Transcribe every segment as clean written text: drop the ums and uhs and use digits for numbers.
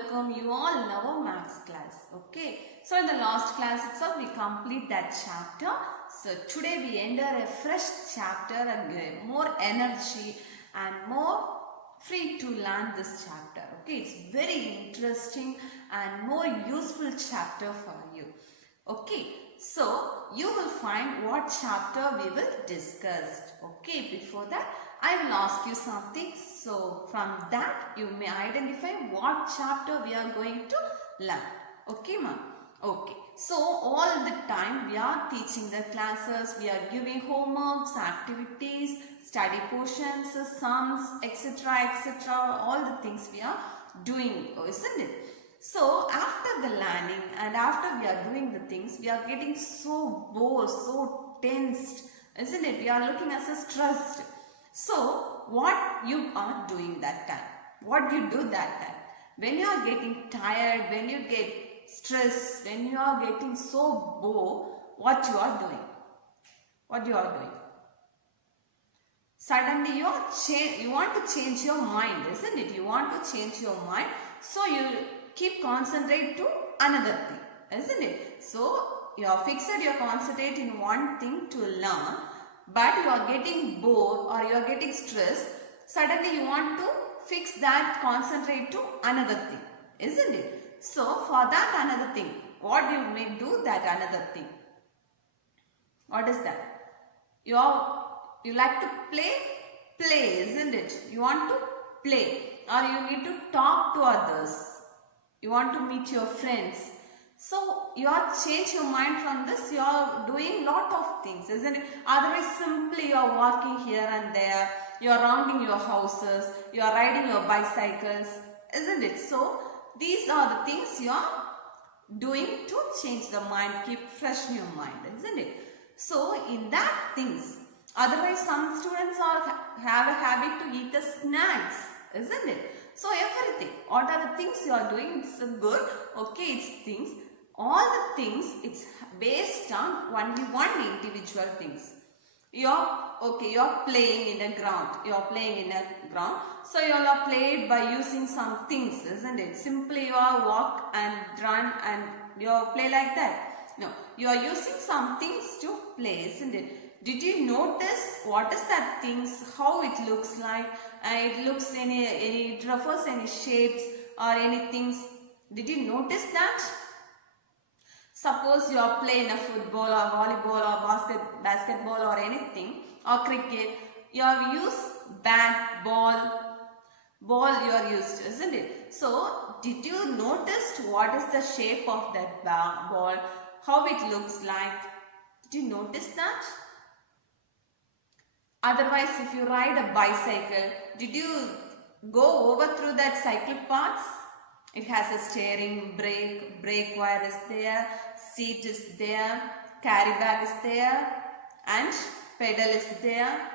welcome you all in our maths class. Okay, so in the last class itself we complete that chapter. So today we enter a fresh chapter and get more energy and more free to learn this chapter. Okay, it's very interesting and more useful chapter for you. Okay, so you will find what chapter we will discuss. Okay, before that I will ask you something. So from that you may identify what chapter we are going to learn. Okay, ma'am? Okay. So all the time we are teaching the classes, we are giving homeworks, activities, study portions, sums, etc., etc. All the things we are doing, isn't it? So after the learning and after we are doing the things, we are getting so bored, so tensed, isn't it? We are looking as a stressed. So what you are doing that time? What do you do that time? When you are getting tired, when you get stressed, when you are getting so bored, what you are doing? What you are doing? Suddenly you want to change your mind, isn't it? You want to change your mind. So you keep concentrate to another thing, isn't it? So you are fixed, you are concentrate in one thing to learn, but you are getting bored or you are getting stressed. Suddenly you want to fix that, concentrate to another thing, isn't it? So for that another thing, what you may do that another thing? What is that? You like to play, isn't it? You want to play, or you need to talk to others. You want to meet your friends. So you are change your mind from this. You are doing lot of things, isn't it? Otherwise, simply you are walking here and there. You are rounding your houses. You are riding your bicycles, isn't it? So these are the things you are doing to change the mind, keep fresh in your mind, isn't it? So in that things. Otherwise, some students have a habit to eat the snacks, isn't it? So everything, what are the things you are doing? It's good, okay, it's things. All the things, it's based on only one individual things. You're playing in a ground. So you are played by using some things, isn't it? Simply you are walk and run and you play like that. No, you are using some things to play, isn't it? Did you notice what is that things, how it looks like? It looks it refers any shapes or any things. Did you notice that? Suppose you are playing a football or volleyball or basketball or anything or cricket. You have used bat, ball you are used, isn't it? So did you notice what is the shape of that ball? How it looks like? Did you notice that? Otherwise, if you ride a bicycle, did you go over through that cycle parts? It has a steering, brake wire is there, seat is there, carry bag is there, and pedal is there,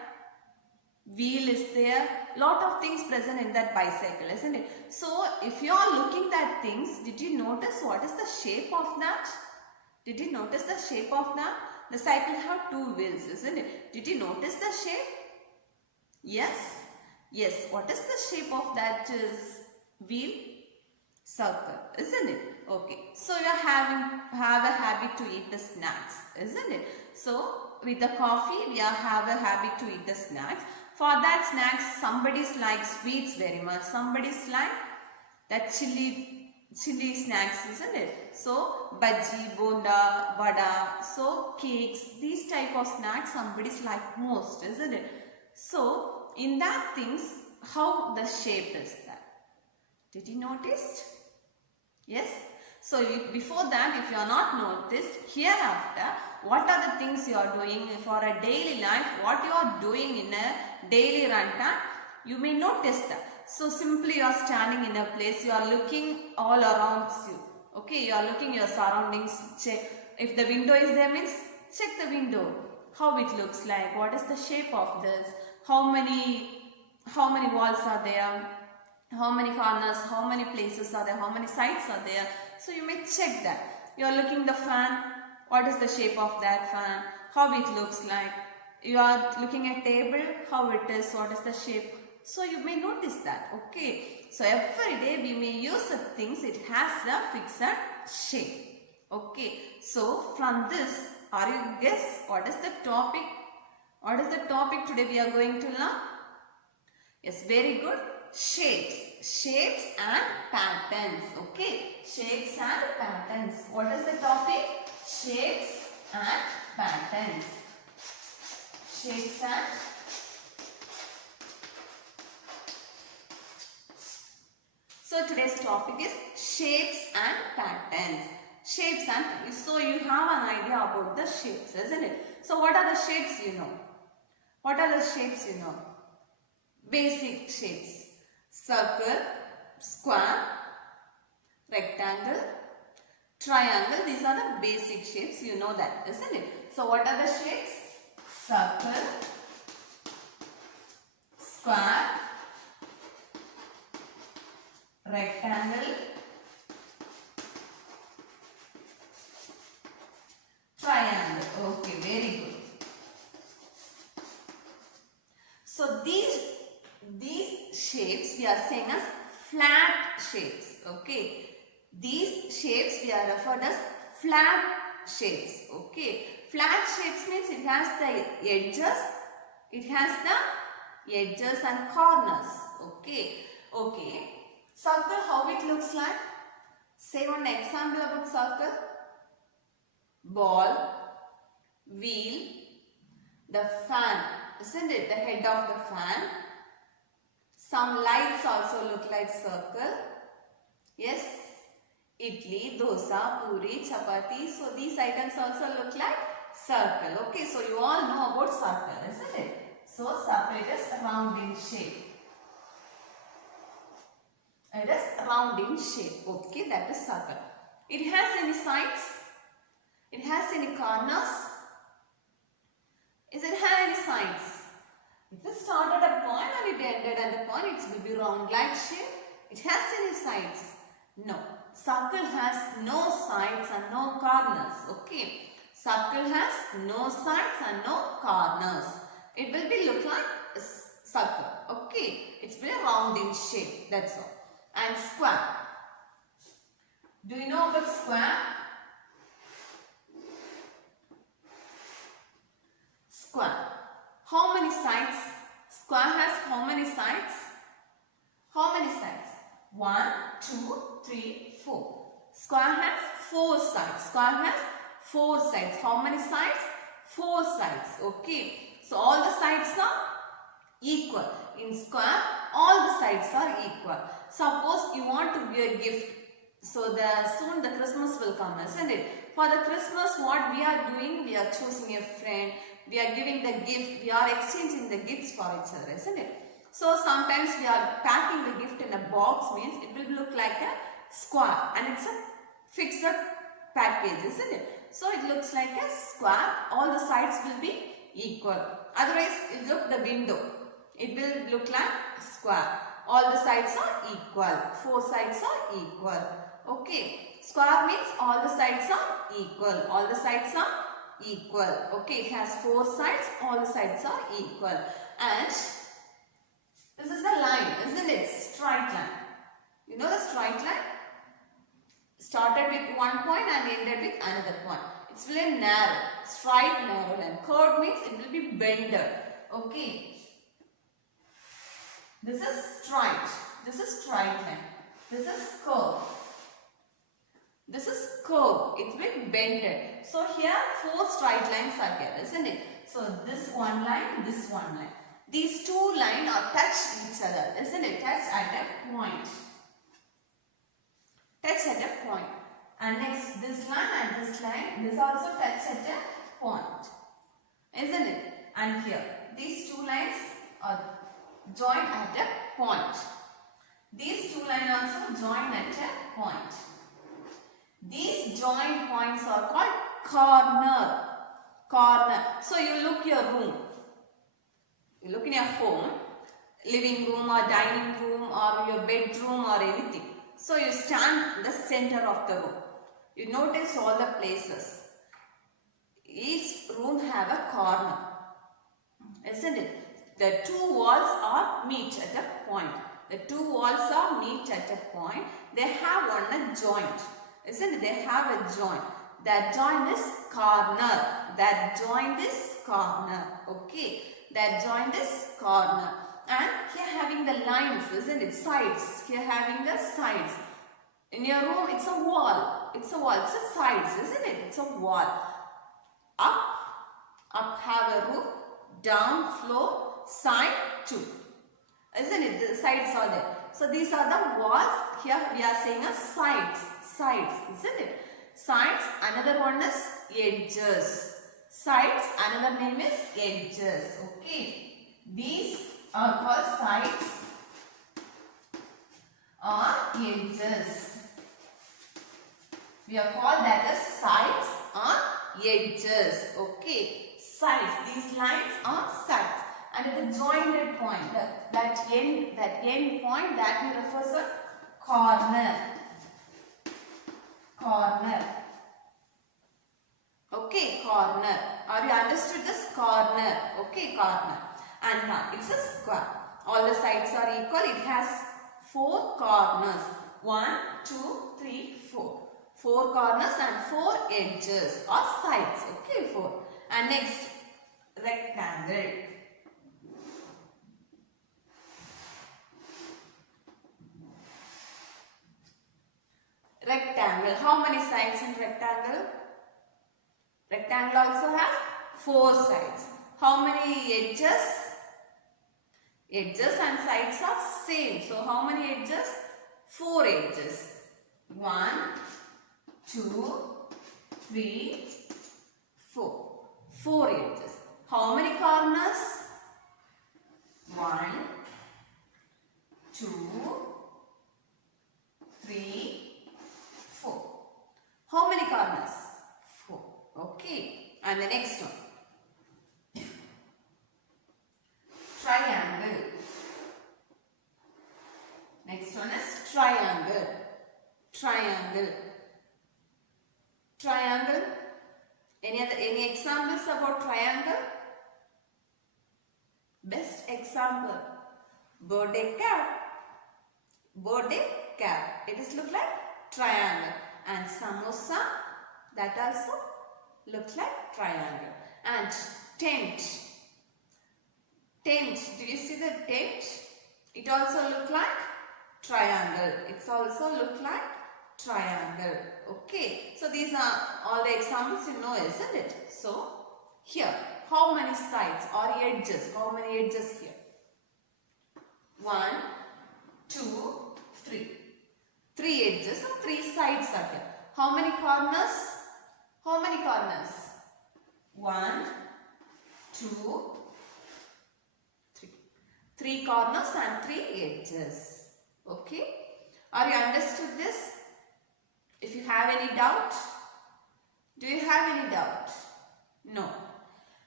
wheel is there. Lot of things present in that bicycle, isn't it? So, if you are looking at things, did you notice what is the shape of that? Did you notice the shape of that? The cycle have two wheels, isn't it? Did you notice the shape? Yes. Yes. What is the shape of that wheel? Circle, isn't it? Okay. So you have a habit to eat the snacks, isn't it? So with the coffee, we have a habit to eat the snacks. For that snacks, somebody's like sweets very much. Somebody's like that chili snacks, isn't it? So bhaji, bonda, vada, so cakes, these type of snacks somebody's like most, isn't it? So in that things, how the shape is that? Did you notice? Yes? So before that, if you are not noticed, hereafter, what are the things you are doing for a daily life, what you are doing in a daily run time, you may notice that. So simply you are standing in a place, you are looking all around you. Okay, you are looking your surroundings, check. If the window is there means, check the window. How it looks like, what is the shape of this, how many walls are there, how many corners, how many places are there, how many sides are there. So you may check that. You are looking the fan, what is the shape of that fan, how it looks like. You are looking at table, how it is, what is the shape. So you may notice that, okay. So every day we may use the things, it has a fixed shape. Okay, so from this, are you guess what is the topic? What is the topic today we are going to learn? Yes, very good. Shapes. Shapes and patterns. Okay, shapes and patterns. What is the topic? Shapes and patterns. Shapes and So today's topic is shapes and patterns. Shapes and so you have an idea about the shapes, isn't it? So what are the shapes you know? What are the shapes you know? Basic shapes. Circle, square, rectangle, triangle. These are the basic shapes. You know that, isn't it? So what are the shapes? Circle, square, rectangle, triangle. Okay, very good. So these shapes we are saying as flat shapes. Okay, these shapes we are referred as flat shapes. Okay, flat shapes means it has the edges. It has the edges and corners. Okay, okay. Circle, how it looks like? Say one example about circle. Ball, wheel, the fan, isn't it? The head of the fan. Some lights also look like circle. Yes. Idli, dosa, puri, chapati. So these items also look like circle. Okay. So you all know about circle, isn't it? So circle is round in shape. It is round in shape. Okay. That is circle. It has any sides? It has any corners? Is it have any sides? It started at a point and it ended at a point. It will be round like shape. It has any sides? No. Circle has no sides and no corners. Okay. Circle has no sides and no corners. It will be look like a circle. Okay. It's very round in shape. That's all. And square. Do you know about square? Square. How many sides? Square has how many sides? How many sides? 1, 2, 3, 4. Square has 4 sides. Square has 4 sides. How many sides? 4 sides. Okay. So all the sides are equal. In square, all the sides are equal. Suppose you want to give a gift. So soon the Christmas will come, isn't it? For the Christmas, what we are doing? We are choosing a friend. We are giving the gift. We are exchanging the gifts for each other, isn't it? So sometimes we are packing the gift in a box, means it will look like a square and it's a fixed package, isn't it? So it looks like a square. All the sides will be equal. Otherwise, it look the window. It will look like square. All the sides are equal. 4 sides are equal. Okay. Square means all the sides are equal. All the sides are equal. Okay. It has 4 sides. All the sides are equal. And this is a line, isn't it? Straight line. You know the straight line? Started with one point and ended with another point. It's very narrow. Straight, narrow line. Curved means it will be bended. Okay. This is straight. This is straight line. This is curve. This is curve. It's been bended. So here 4 straight lines are here, isn't it? So this one line, this one line. These 2 lines are touched each other, isn't it? Touch at a point. Touch at a point. And next this line and this line, this also touch at a point, isn't it? And here these 2 lines are joined at a point. These 2 lines also join at a point. These joint points are called corner. Corner. So you look your room. You look in your home, living room or dining room or your bedroom or anything. So you stand in the center of the room. You notice all the places. Each room have a corner, isn't it? The 2 walls are meet at a point. The 2 walls are meet at a point. They have one a joint. Isn't it? They have a joint. That joint is corner. That joint is corner. Okay. That joint is corner. And here having the lines, isn't it? Sides. Here having the sides. In your room, it's a wall. It's a wall. It's a sides, isn't it? It's a wall. Up have a roof. Down floor. Side two. Isn't it? The sides are there. So these are the walls. Here we are saying a sides. Sides, isn't it? Sides. Another one is edges. Sides. Another name is edges. Okay. These are called sides or edges. We are called that as sides or edges. Okay. Sides. These lines are sides. And at the jointed point, that end point, that we refer to corner. Corner. Okay, corner. Are you understood this? Corner. Okay, corner. And now it's a square. All the sides are equal. It has 4 corners. 1, 2, 3, 4. 4 corners and 4 edges or sides. Okay, 4. And next, rectangle. Rectangle. How many sides in rectangle? Rectangle also has 4 sides. How many edges? Edges and sides are same. So how many edges? 4 edges. 1, 2, 3, 4. 4 edges. How many corners? 1, 2, 3, 4. How many corners? 4. Okay. And the next one. Triangle. Next one is triangle. Triangle. Triangle. Any examples about triangle? Best example. Birthday cap. Birthday cap. It is look like triangle. And samosa, that also looks like triangle. And tent. Tent. Do you see the tent? It also look like triangle. It's also look like triangle. Okay. So these are all the examples you know, isn't it? So here, how many sides or edges? How many edges here? 1, 2, 3. 3 edges and 3 sides are here. How many corners? How many corners? 1, 2, 3. 3 corners and 3 edges. Okay. Are you understood this? If you have any doubt, do you have any doubt? No.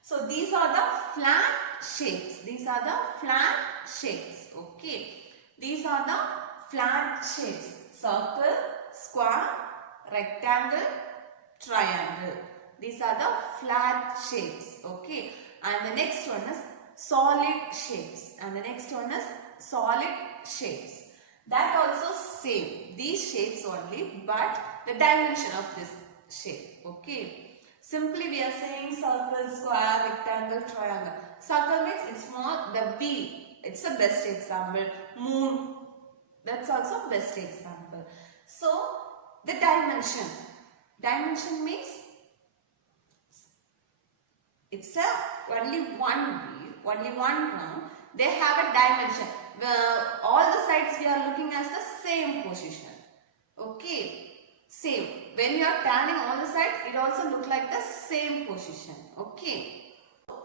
So these are the flat shapes. These are the flat shapes. Okay. These are the flat shapes. Circle, square, rectangle, triangle. These are the flat shapes. Okay. And the next one is solid shapes. And the next one is solid shapes. That also same. These shapes only, but the dimension of this shape. Okay. Simply we are saying circle, square, rectangle, triangle. Circle means it's small. The wheel. It's the best example. Moon. That's also best example. So the dimension. Dimension means it's only one wheel, only one round. They have a dimension. All the sides we are looking as the same position. Okay. Same. When you are turning all the sides, it also look like the same position. Okay.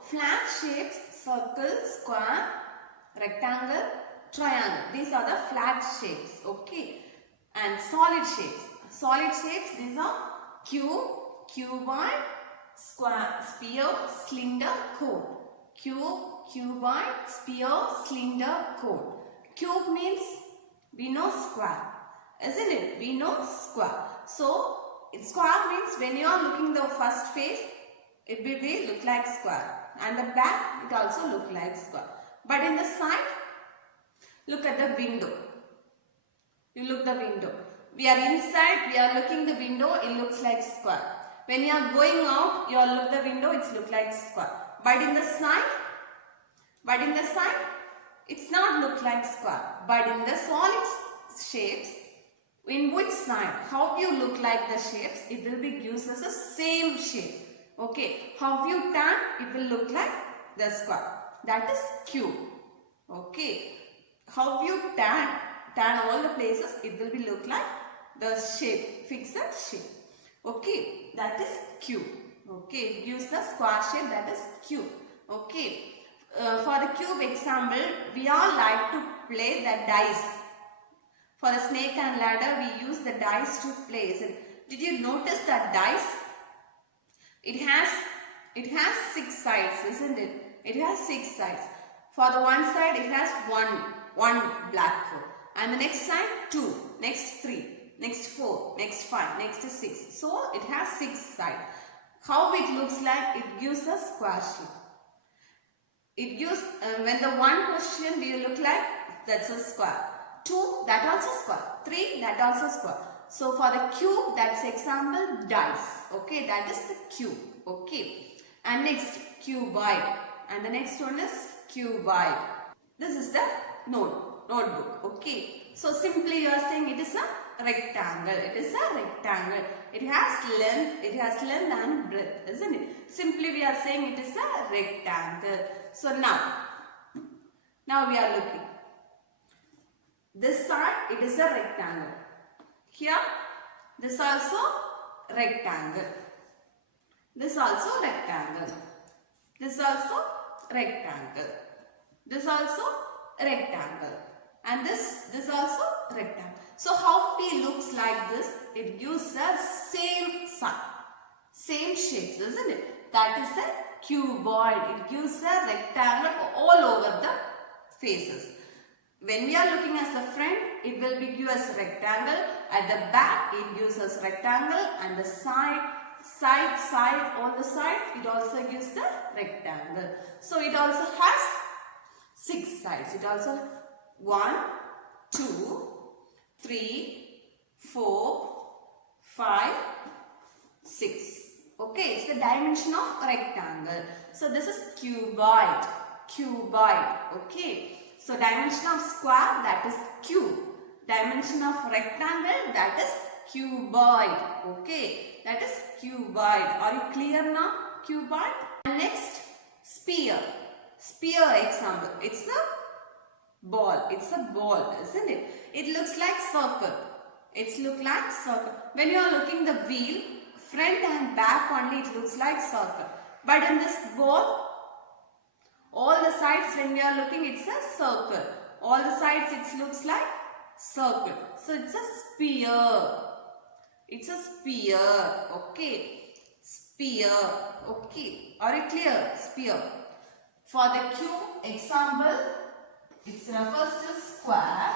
Flat shapes, circle, square, rectangle, triangle. These are the flat shapes. Okay. And solid shapes. Solid shapes, these are cube, cuboid, square, sphere, cylinder, cone. Cube, cuboid, sphere, cylinder, cone. Cube means we know square. Isn't it? We know square. So, square means when you are looking the first face, it will be look like square. And the back, it also look like square. But in the side, look at the window. You look the window. We are inside, we are looking the window, it looks like square. When you are going out, you are look the window, it looks like square. But in the side, it's not look like square. But in the solid shapes, in which side, how you look like the shapes, it will be used as the same shape. Okay, how you turn, it will look like the square. That is cube. Okay, how you turn all the places, it will be look like the shape, fixed shape. Okay, that is cube. Okay, it gives the square shape, that is cube. Okay, for the cube example, we all like to play the dice. For the snake and ladder, we use the dice to play. Did you notice that dice? It has 6 sides, isn't it? It has 6 sides. For the one side, it has one black hole. And the next side, 2. Next 3. Next 4. Next 5. Next 6. So, it has 6 sides. How it looks like? It gives a square shape. It gives, when the one position will look like, that's a square. 2, that also square. 3, that also square. So for the cube, that's example dice. Okay, that is the cube. Okay, and next cuboid, and the next one is cuboid. This is the notebook. Okay, so simply you are saying it is a rectangle. It is a rectangle. It has length and breadth, isn't it? Simply we are saying it is a rectangle. So now we are looking. This side, it is a rectangle. Here, this also rectangle. This also rectangle. This also rectangle. This also rectangle. And this also rectangle. So how it looks like this? It gives a same side, same shapes, isn't it? That is a cuboid. It gives a rectangle all over the faces. When we are looking at the front, it will be give us rectangle. At the back, it gives us rectangle, and the side, all the sides, it also gives the rectangle. So it also has 6 sides. It also 1, 2, 3, 4, 5, 6. Okay, it's the dimension of rectangle. So this is cuboid. Okay. So dimension of square, that is cube. Dimension of rectangle, that is cuboid. Okay, that is cuboid. Are you clear now? Cuboid. And next, sphere. Sphere example. It's a ball. It's a ball, isn't it? It looks like circle. It's look like circle. When you are looking the wheel, front and back only it looks like circle. But in this ball, all the sides when we are looking, it's a circle. All the sides it looks like circle. So it's a sphere. It's a sphere. Okay. Sphere. Okay. Are you clear? Sphere. For the cube example, it refers to square.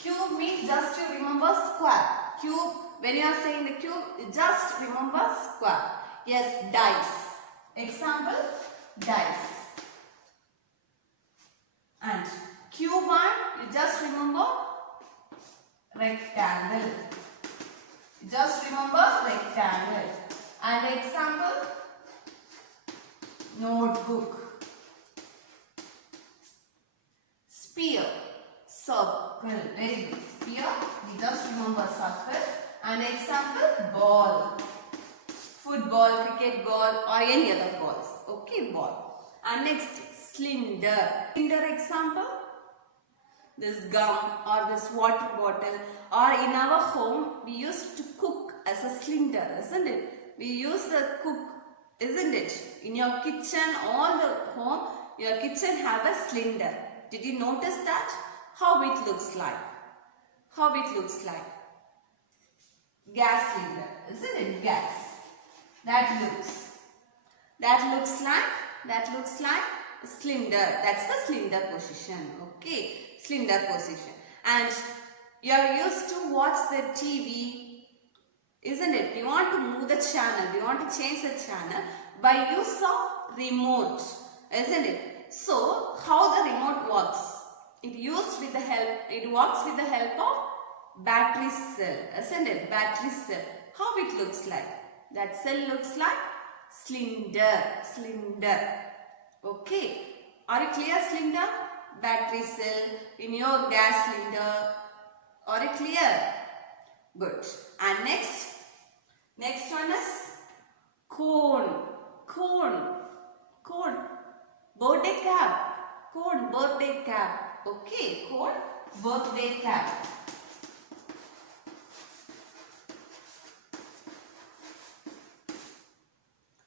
Cube means just to remember square. Cube, when you are saying the cube, just remember square. Yes, dice. Example, dice. And cuboid, you just remember rectangle. Just remember rectangle. And example, notebook. Sphere, circle. Very good. Sphere, you just remember circle. And example, ball. Football, cricket ball, or any other balls. Okay, ball. And next, cylinder. Cylinder example, this gum or this water bottle, or in our home we used to cook as a cylinder, isn't it? We use the cook, isn't it? In your kitchen, all the home, your kitchen have a cylinder. Did you notice that? How it looks like? How it looks like? Gas cylinder, isn't it? Gas. That looks like cylinder. That's the cylinder position. Okay, cylinder position. And you are used to watch the TV, isn't it? You want to move the channel. You want to change the channel by use of remote, isn't it? So how the remote works? It works with the help of battery cell, isn't it? Battery cell. How it looks like? That cell looks like cylinder, cylinder. Okay. Are you clear, cylinder? Battery cell in your gas cylinder. Are you clear? Good. And next one is cone, cone, cone. Birthday cap, cone, birthday cap. Okay, cone, birthday cap.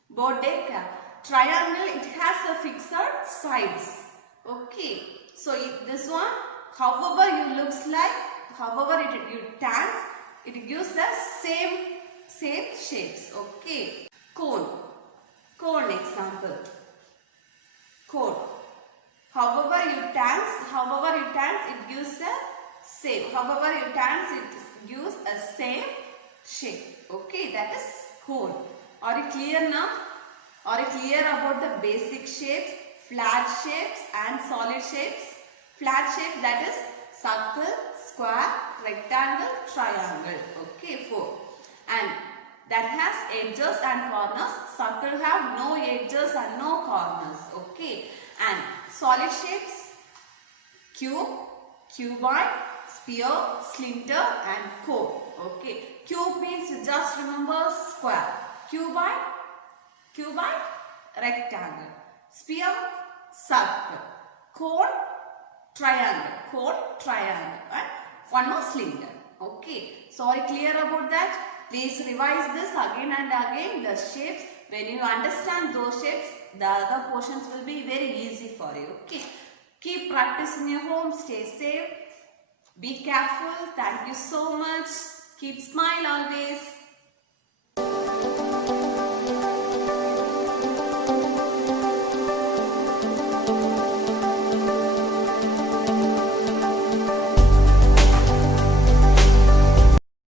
Birthday cap. Triangle, it has a fixed sides. Okay. So this one, however you looks like, however you turns, it gives the same shapes. Okay. Cone. Cone example. Cone. However you turns, it gives the same. However you turns, it gives a same shape. Okay. That is cone. Are you clear now? Are you clear about the basic shapes, flat shapes and solid shapes? Flat shape, that is circle, square, rectangle, triangle. Okay, 4. And that has edges and corners. Circle have no edges and no corners. Okay. And solid shapes, cube, cuboid, sphere, cylinder and cone. Okay. Cube means just remember square. Cuboid, rectangle. Sphere, circle. Cone, triangle. And one more cylinder. Okay. So are you clear about that? Please revise this again and again. The shapes, when you understand those shapes, the other portions will be very easy for you. Okay. Keep practicing your home. Stay safe. Be careful. Thank you so much. Keep smile always.